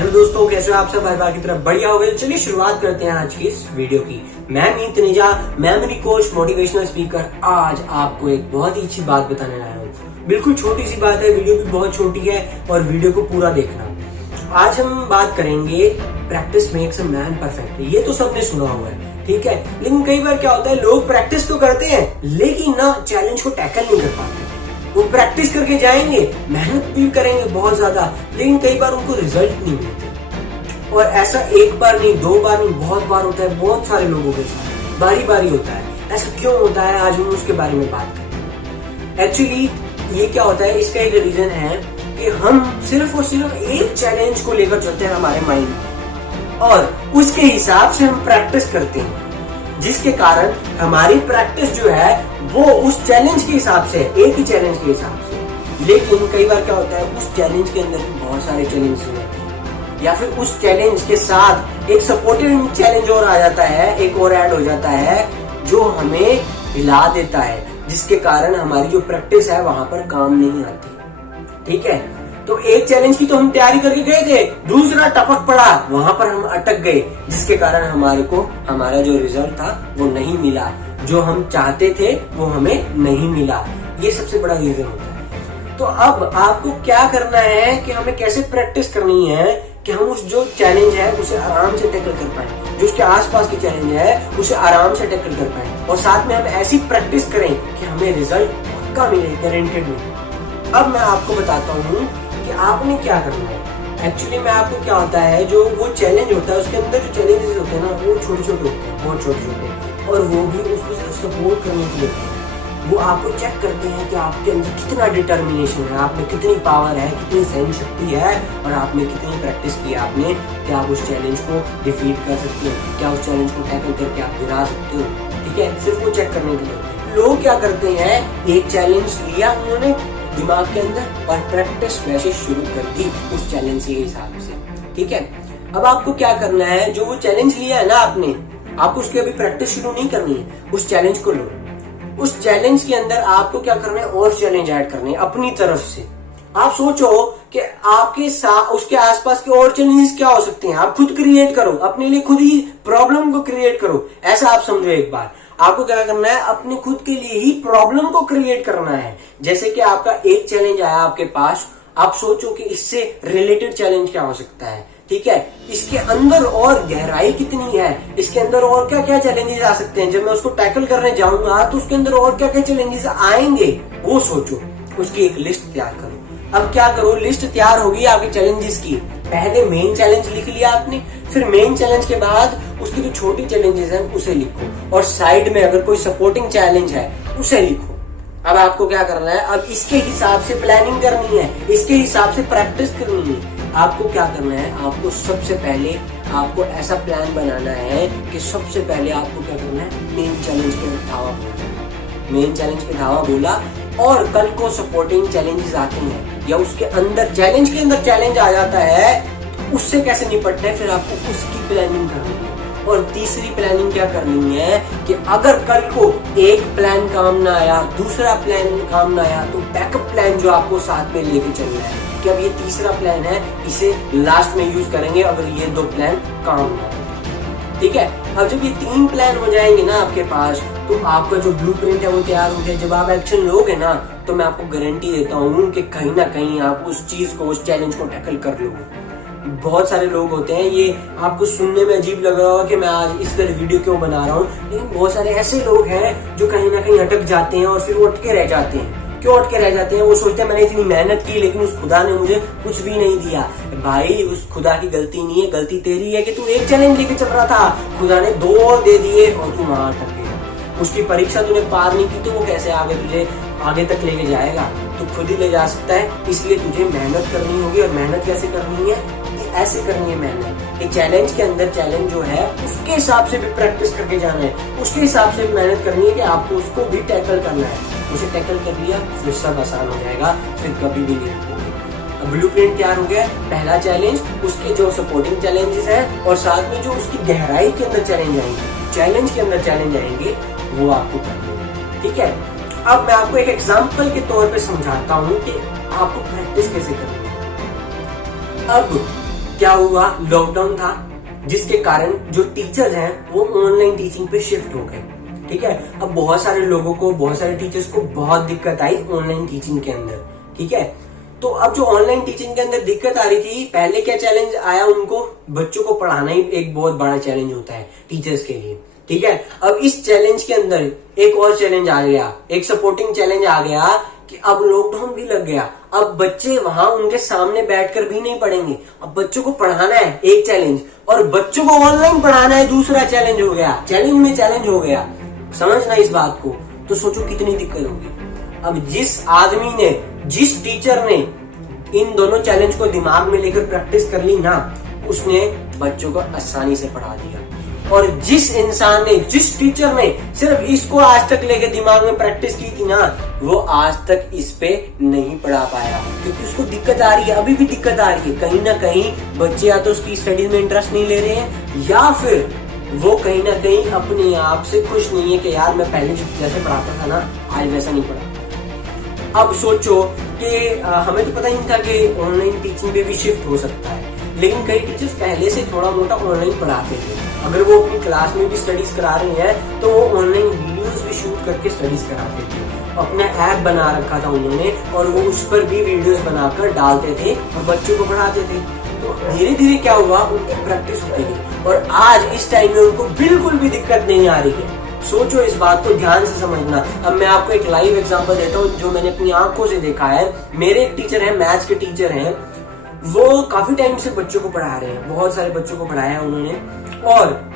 Hello दोस्तों, कैसे हो आप सब? बार की तरफ बढ़िया हो गए। चलिए शुरुआत करते हैं आज की इस वीडियो की। मैं Meet Taneja, memory coach, motivational speaker. आज आपको एक बहुत ही अच्छी बात बताने आया हूँ। बिल्कुल छोटी सी बात है, वीडियो भी बहुत छोटी है और वीडियो को पूरा देखना। आज हम बात करेंगे practice makes a man perfect. ये तो सबने सुना हुआ है, ठीक है, लेकिन कई बार क्या होता है, लोग प्रैक्टिस तो करते हैं लेकिन ना चैलेंज को टैकल नहीं कर पाते। वो प्रैक्टिस करके जाएंगे, मेहनत भी करेंगे बहुत ज्यादा, लेकिन कई बार उनको रिजल्ट नहीं मिलते। और ऐसा एक बार नहीं, दो बार नहीं, बहुत बार होता है, बहुत सारे लोगों के साथ बारी बारी होता है। ऐसा क्यों होता है, आज हम उसके बारे में बात करेंगे। एक्चुअली ये क्या होता है, इसका एक रीजन है कि हम सिर्फ और सिर्फ एक चैलेंज को लेकर चलते हैं हमारे माइंड में, और उसके हिसाब से हम प्रैक्टिस करते हैं, जिसके कारण हमारी प्रैक्टिस जो है वो उस चैलेंज के हिसाब से, एक ही चैलेंज के हिसाब से। लेकिन कई बार क्या होता है, उस चैलेंज के अंदर बहुत सारे चैलेंज होते हैं, या फिर उस चैलेंज के साथ एक सपोर्टिव चैलेंज और आ जाता है, एक और ऐड हो जाता है जो हमें हिला देता है, जिसके कारण हमारी जो प्रैक्टिस है वहां पर काम नहीं आती। ठीक है, तो एक चैलेंज की तो हम तैयारी करके गए थे, दूसरा टपक पड़ा, वहां पर हम अटक गए, जिसके कारण हमारा जो रिजल्ट था वो नहीं मिला, जो हम चाहते थे वो हमें नहीं मिला। ये सबसे बड़ा रीजन होता है। तो अब आपको क्या करना है कि हमें कैसे प्रैक्टिस करनी है कि हम उस जो चैलेंज है उसे आराम से टैकल कर पाए, जो उसके आसपास की चैलेंज है उसे आराम से टैकल कर पाए, और साथ में हम ऐसी प्रैक्टिस करें कि हमें रिजल्ट पक्का मिले, गारंटेड मिले। अब मैं आपको बताता हूँ कि आपने क्या करना है। एक्चुअली में आपको क्या होता है, जो वो चैलेंज होता है उसके अंदर जो चैलेंजेस होते हैं ना, वो छोटे छोटे होते हैं, बहुत छोटे छोटे, और वो भी उसको सिर्फ सपोर्ट करने के लिए होते हैं। वो आपको चेक करते हैं कि आपके अंदर कितना डिटर्मिनेशन है, आप में कितनी पावर है, कितनी सहन शक्ति है, और आपने कितनी प्रैक्टिस की आपने, कि आप उस चैलेंज को डिफीट कर सकते हो, क्या उस चैलेंज को टैकल करके आप गिरा सकते हो। ठीक है, सिर्फ वो चेक करने के लिए होते हैं। लोग क्या करते हैं, एक चैलेंज लिया उन्होंने दिमाग के अंदर और प्रैक्टिस वैसे शुरू कर दी उस चैलेंज के हिसाब से। ठीक है, अब आपको क्या करना है, जो वो चैलेंज लिया है ना आपने, आपको उसकी अभी प्रैक्टिस शुरू नहीं करनी है। उस चैलेंज को लो, उस चैलेंज के अंदर आपको क्या करना है, और चैलेंज ऐड करने हैं अपनी तरफ से। आप सोचो कि आपके साथ उसके आसपास के और चैलेंजेस क्या हो सकते हैं, आप खुद क्रिएट करो, अपने लिए खुद ही प्रॉब्लम को क्रिएट करो। ऐसा आप समझो, एक बार आपको क्या करना है, अपने खुद के लिए ही प्रॉब्लम को क्रिएट करना है। जैसे कि आपका एक चैलेंज आया आपके पास, आप सोचो कि इससे रिलेटेड चैलेंज क्या हो सकता है। ठीक है, इसके अंदर और गहराई कितनी है, इसके अंदर और क्या क्या चैलेंजेस आ सकते हैं, जब मैं उसको टैकल करने जाऊंगा तो उसके अंदर और क्या क्या चैलेंजेस आएंगे, वो सोचो, उसकी एक लिस्ट तैयार करो। अब क्या करो, लिस्ट तैयार होगी आपके चैलेंजेस की, पहले मेन चैलेंज लिख लिया आपने, फिर मेन चैलेंज के बाद उसकी जो छोटी चैलेंजेस हैं उसे लिखो, और साइड में अगर कोई सपोर्टिंग चैलेंज है उसे लिखो। अब आपको क्या करना है, अब इसके हिसाब से प्लानिंग करनी है, इसके हिसाब से प्रैक्टिस करनी है। आपको क्या करना है, आपको सबसे पहले आपको ऐसा प्लान बनाना है कि सबसे पहले आपको क्या करना है, मेन चैलेंज पे धावा बोलना। मेन चैलेंज पे धावा बोला, और कल को सपोर्टिंग चैलेंजेस आते हैं, या उसके अंदर चैलेंज के अंदर चैलेंज आ जाता है, तो उससे कैसे निपटना है, फिर आपको उसकी प्लानिंग करनी है। और तीसरी प्लानिंग क्या करनी है कि अगर कल को एक प्लान काम ना आया, दूसरा प्लान काम ना आया, तो बैकअप प्लान जो आपको साथ में लेके चलना है, कि अब ये तीसरा प्लान है, इसे लास्ट में यूज करेंगे अगर ये दो प्लान काम ना आए। ठीक है, अब जब ये तीन प्लान हो जाएंगे ना आपके पास, तो आपका जो ब्लूप्रिंट है वो तैयार हो गया। जब आप एक्शन लोगे ना, तो मैं आपको गारंटी देता हूँ कि कहीं ना कहीं आप उस चीज को, उस चैलेंज को टैकल कर लोगे। बहुत सारे लोग होते हैं, ये आपको सुनने में अजीब लग रहा होगा कि मैं आज इस तरह वीडियो क्यों बना रहा हूँ, लेकिन बहुत सारे ऐसे लोग हैं जो कहीं ना कहीं अटक जाते हैं, और फिर वो अटके रह जाते हैं। क्यों अटके रह जाते हैं, वो सोचते हैं मैंने इतनी मेहनत की लेकिन उस खुदा ने मुझे कुछ भी नहीं दिया। भाई, उस खुदा की गलती नहीं है, गलती तेरी है कि तू एक चैलेंज लेके चल रहा था, खुदा ने दो और दे दिए और तू वहां अटक गया। उसकी परीक्षा तूने पार नहीं की, तो वो कैसे आगे तुझे आगे तक लेके जाएगा, तू खुद ही ले जा सकता है। इसलिए तुझे मेहनत करनी होगी, और मेहनत कैसे करनी है, ऐसे करनी है मेहनत। एक चैलेंज के अंदर चैलेंज जो है उसके हिसाब से भी प्रैक्टिस करके जाना है, उसके हिसाब से भी मेहनत करनी है कि आपको उसको भी टैकल करना है। उसे टैकल कर लिया, फिर सब आसान हो जाएगा, फिर कभी भी नहीं रुकोगे। अब ब्लूप्रिंट तैयार हो गया, पहला चैलेंज, उसके जो सपोर्टिंग चैलेंजेस हैं, और साथ में जो उसकी गहराई के अंदर चैलेंज आएंगे, चैलेंज के अंदर चैलेंज आएंगे, वो आपको करने हैं। ठीक है, अब मैं आपको एक एग्जाम्पल के तौर पे समझाता हूँ कि आपको प्रैक्टिस कैसे करनी है। अब क्या हुआ, लॉकडाउन था जिसके कारण जो टीचर्स हैं वो ऑनलाइन टीचिंग पे शिफ्ट हो गए। ठीक है, अब बहुत सारे लोगों को, बहुत सारे टीचर्स को बहुत दिक्कत आई ऑनलाइन टीचिंग के अंदर। ठीक है, तो अब जो ऑनलाइन टीचिंग के अंदर दिक्कत आ रही थी, पहले क्या चैलेंज आया उनको, बच्चों को पढ़ाना ही एक बहुत बड़ा चैलेंज होता है टीचर्स के लिए। ठीक है, अब इस चैलेंज के अंदर एक और चैलेंज आ गया, एक सपोर्टिंग चैलेंज आ गया कि अब लॉकडाउन भी लग गया। अब बच्चे वहां उनके सामने बैठकर भी नहीं पढ़ेंगे, अब बच्चों को पढ़ाना है एक चैलेंज, और बच्चों को ऑनलाइन पढ़ाना है दूसरा चैलेंज हो गया, चैलेंज में चैलेंज हो गया। समझना इस बात को, तो सोचो कितनी दिक्कत होगी। अब जिस आदमी ने, जिस टीचर ने इन दोनों चैलेंज को दिमाग में लेकर प्रैक्टिस कर ली ना, उसने बच्चों को आसानी से पढ़ा दिया। और जिस इंसान ने, जिस टीचर ने सिर्फ इसको आज तक लेके दिमाग में प्रैक्टिस की थी ना, वो आज तक इस पे नहीं पढ़ा पाया, क्योंकि उसको दिक्कत आ रही है, अभी भी दिक्कत आ रही है। कहीं ना कहीं बच्चे या तो उसकी स्टडीज में इंटरेस्ट नहीं ले रहे हैं, या फिर वो कहीं ना कहीं अपने आप से खुश नहीं है कि यार मैं पहले जैसे पढ़ाता था ना, आज वैसा नहीं पढ़ा। अब सोचो कि हमें तो पता ही नहीं था कि ऑनलाइन टीचिंग पे भी शिफ्ट हो सकता है, लेकिन कई टीचर्स पहले से थोड़ा मोटा ऑनलाइन पढ़ाते थे। अगर वो अपनी क्लास में भी स्टडीज करा रहे हैं तो वो ऑनलाइन वीडियोस भी शूट करके स्टडीज कराते थे। अपना ऐप बना रखा था उन्होंने, और वो उस पर भी वीडियोस बनाकर डालते थे और बच्चों को पढ़ाते थे। तो धीरे धीरे क्या हुआ, उनकी प्रैक्टिस होती गई, और आज इस टाइम में उनको बिल्कुल भी दिक्कत नहीं आ रही है। सोचो इस बात को, ध्यान से समझना। अब मैं आपको एक लाइव एग्जांपल देता हूँ जो मैंने अपनी आंखों से देखा है। मेरे एक टीचर हैं, मैथ्स के टीचर हैं, वो काफी टाइम से बच्चों को पढ़ा रहे हैं, बहुत सारे बच्चों को पढ़ाया है उन्होंने, और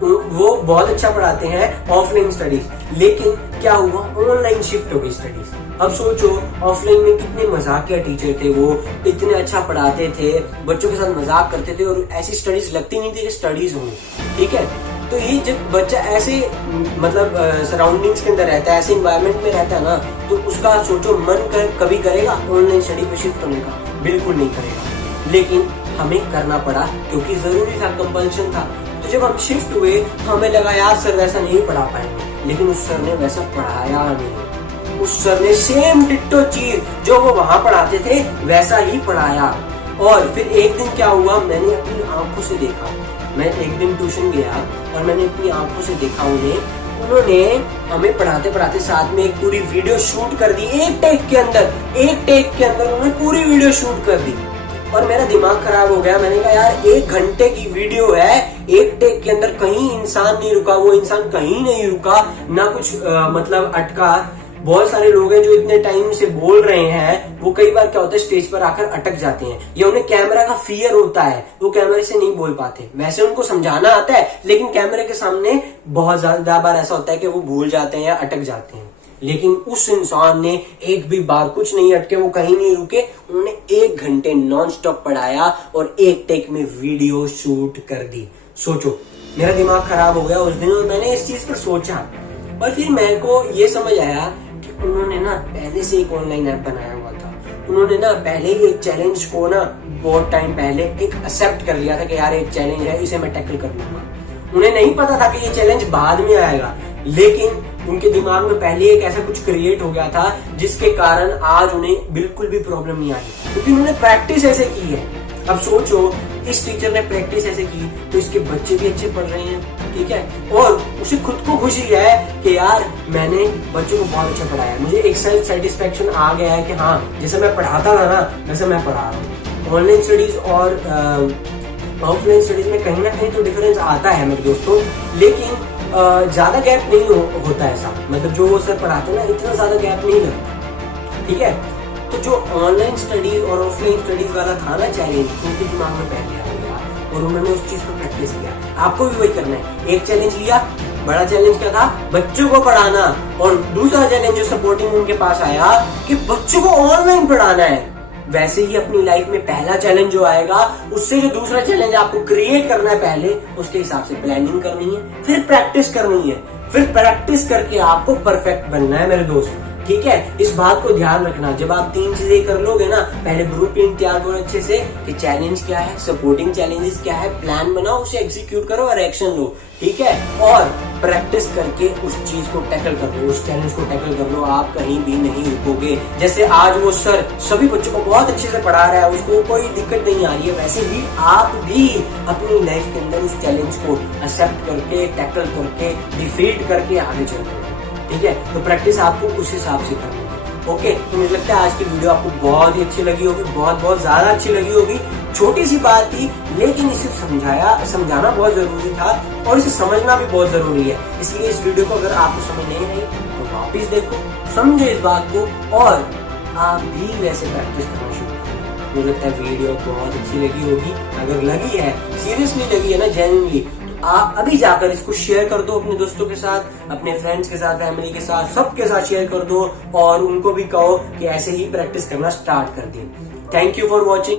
वो बहुत अच्छा पढ़ाते हैं ऑफलाइन स्टडीज। लेकिन क्या हुआ, ऑनलाइन शिफ्ट हो गई स्टडीज। अब सोचो ऑफलाइन में कितने मजाकिया टीचर थे, वो इतने अच्छा पढ़ाते थे, बच्चों के साथ मजाक करते थे, और ऐसी स्टडीज लगती नहीं थी कि स्टडीज हो। ठीक है, तो ये जब बच्चा ऐसे मतलब सराउंडिंग्स के अंदर रहता है, ऐसे इन्वायरमेंट में रहता है ना, तो उसका सोचो मन कभी करेगा ऑनलाइन स्टडी पे शिफ्ट होने का? बिल्कुल नहीं करेगा। लेकिन हमें करना पड़ा क्योंकि जरूरी था, कंपल्शन था। तो जब हम शिफ्ट हुए तो हमें लगा यार सर वैसा नहीं पढ़ा पाएंगे, लेकिन उस सर ने वैसा पढ़ाया नहीं। उस सर ने सेम डिट्टो चीज जो वो वहां पढ़ाते थे वैसा ही पढ़ाया। और फिर एक दिन क्या हुआ, मैंने अपनी आंखों से देखा। मैं एक दिन ट्यूशन गया और मैंने अपनी आंखों से देखा उन्होंने हमें पढ़ाते पढ़ाते साथ में एक पूरी वीडियो शूट कर दी। एक टेक के अंदर उन्होंने पूरी वीडियो शूट कर दी, और मेरा दिमाग खराब हो गया। मैंने कहा यार 1 घंटे की वीडियो है, एक टेक के अंदर कहीं इंसान नहीं रुका, वो इंसान कहीं नहीं रुका, ना कुछ मतलब अटका। बहुत सारे लोग हैं जो इतने टाइम से बोल रहे हैं, वो कई बार क्या होता है स्टेज पर आकर अटक जाते हैं, या उन्हें कैमरा का फियर होता है, वो कैमरे से नहीं बोल पाते। वैसे उनको समझाना आता है, लेकिन कैमरे के सामने बहुत ज्यादा बार ऐसा होता है कि वो भूल जाते हैं या अटक जाते हैं। लेकिन उस इंसान ने एक भी बार कुछ नहीं अटके, वो कहीं नहीं रुके, उन्होंने 1 घंटे नॉन स्टॉप पढ़ाया और एक टेक में वीडियो शूट कर दी। सोचो, मेरा दिमाग खराब हो गया उस दिन, और मैंने इस चीज पर सोचा, और फिर मेरे को ये समझ आया कि उन्होंने ना पहले से एक ऑनलाइन ऐप बनाया हुआ था। उन्होंने ना पहले ही एक चैलेंज को ना बहुत टाइम पहले एक एक्सेप्ट कर लिया था कि यार एक चैलेंज है, इसे मैं टैकल कर लूंगा। उन्हें नहीं पता था कि ये चैलेंज बाद में आएगा, लेकिन उनके दिमाग में पहले एक ऐसा कुछ क्रिएट हो गया था जिसके कारण आज उन्हें बिल्कुल भी प्रॉब्लम नहीं आई, क्योंकि उन्होंने प्रैक्टिस ऐसे की है। अब सोचो, इस टीचर ने प्रैक्टिस ऐसे की तो इसके बच्चे भी अच्छे पढ़ रहे हैं। ठीक है, और उसे खुद को खुशी है कि यार मैंने बच्चों को बहुत अच्छा पढ़ाया है, मुझे एक सेल्फ सेटिस्फेक्शन आ गया है कि हाँ जैसे मैं पढ़ाता था ना वैसे मैं पढ़ा रहा हूँ। ऑनलाइन स्टडीज और ऑफलाइन स्टडीज में कहीं ना कहीं तो डिफरेंस आता है मेरे दोस्तों, लेकिन ज्यादा गैप नहीं होता ऐसा, मतलब जो वो सर पढ़ाते हैं ना इतना ज्यादा गैप नहीं लगता। ठीक है, तो जो ऑनलाइन स्टडीज और ऑफलाइन स्टडीज वाला था ना चैलेंज, उनके दिमाग में पहले आ गया और उन्होंने उस चीज पर प्रैक्टिस किया। आपको भी वही करना है। एक चैलेंज लिया, बड़ा चैलेंज क्या था, बच्चों को पढ़ाना, और दूसरा चैलेंज जो सपोर्टिंग उनके पास आया कि बच्चों को ऑनलाइन पढ़ाना है। वैसे ही अपनी लाइफ में पहला चैलेंज जो आएगा, उससे जो दूसरा चैलेंज आपको क्रिएट करना है पहले, उसके हिसाब से प्लानिंग करनी है, फिर प्रैक्टिस करनी है, फिर प्रैक्टिस करके आपको परफेक्ट बनना है मेरे दोस्त। ठीक है, इस बात को ध्यान रखना। जब आप 3 चीजें कर लोगे ना, पहले ब्लूप्रिंट तैयार करो अच्छे से कि चैलेंज क्या है, सपोर्टिंग चैलेंजेस क्या है, प्लान बनाओ, उसे एग्जीक्यूट करो और एक्शन लो, ठीक है। और प्रैक्टिस करके उस चीज को टैकल कर लो, उस चैलेंज को टैकल कर लो, आप कहीं भी नहीं रुकोगे। जैसे आज वो सर सभी बच्चों को बहुत अच्छे से पढ़ा रहा है, उसको कोई दिक्कत नहीं आ रही है, वैसे ही आप भी अपनी लाइफ के अंदर उस चैलेंज को एक्सेप्ट करके, टैकल करके, डिफीट करके आगे चल रहे हो, ठीक है। तो प्रैक्टिस आपको उस हिसाब से करनी है। ओके, तो मुझे लगता है आज की वीडियो आपको बहुत ही अच्छी लगी होगी, बहुत ज्यादा अच्छी लगी होगी। छोटी सी बात थी, लेकिन इसे समझाना बहुत जरूरी था और इसे समझना भी बहुत जरूरी है। इसलिए इस वीडियो को अगर आपको समझ नहीं आई तो वापिस देखो, समझो इस बात को और आप भी वैसे प्रैक्टिस करना शुरू करो। मुझे लगता है वीडियो बहुत अच्छी लगी होगी। अगर लगी है, सीरियसली लगी है ना, जेन्युइनली, आप अभी जाकर इसको शेयर कर दो अपने दोस्तों के साथ, अपने फ्रेंड्स के साथ, फैमिली के साथ, सबके साथ शेयर कर दो और उनको भी कहो कि ऐसे ही प्रैक्टिस करना स्टार्ट कर दें। Thank you for watching.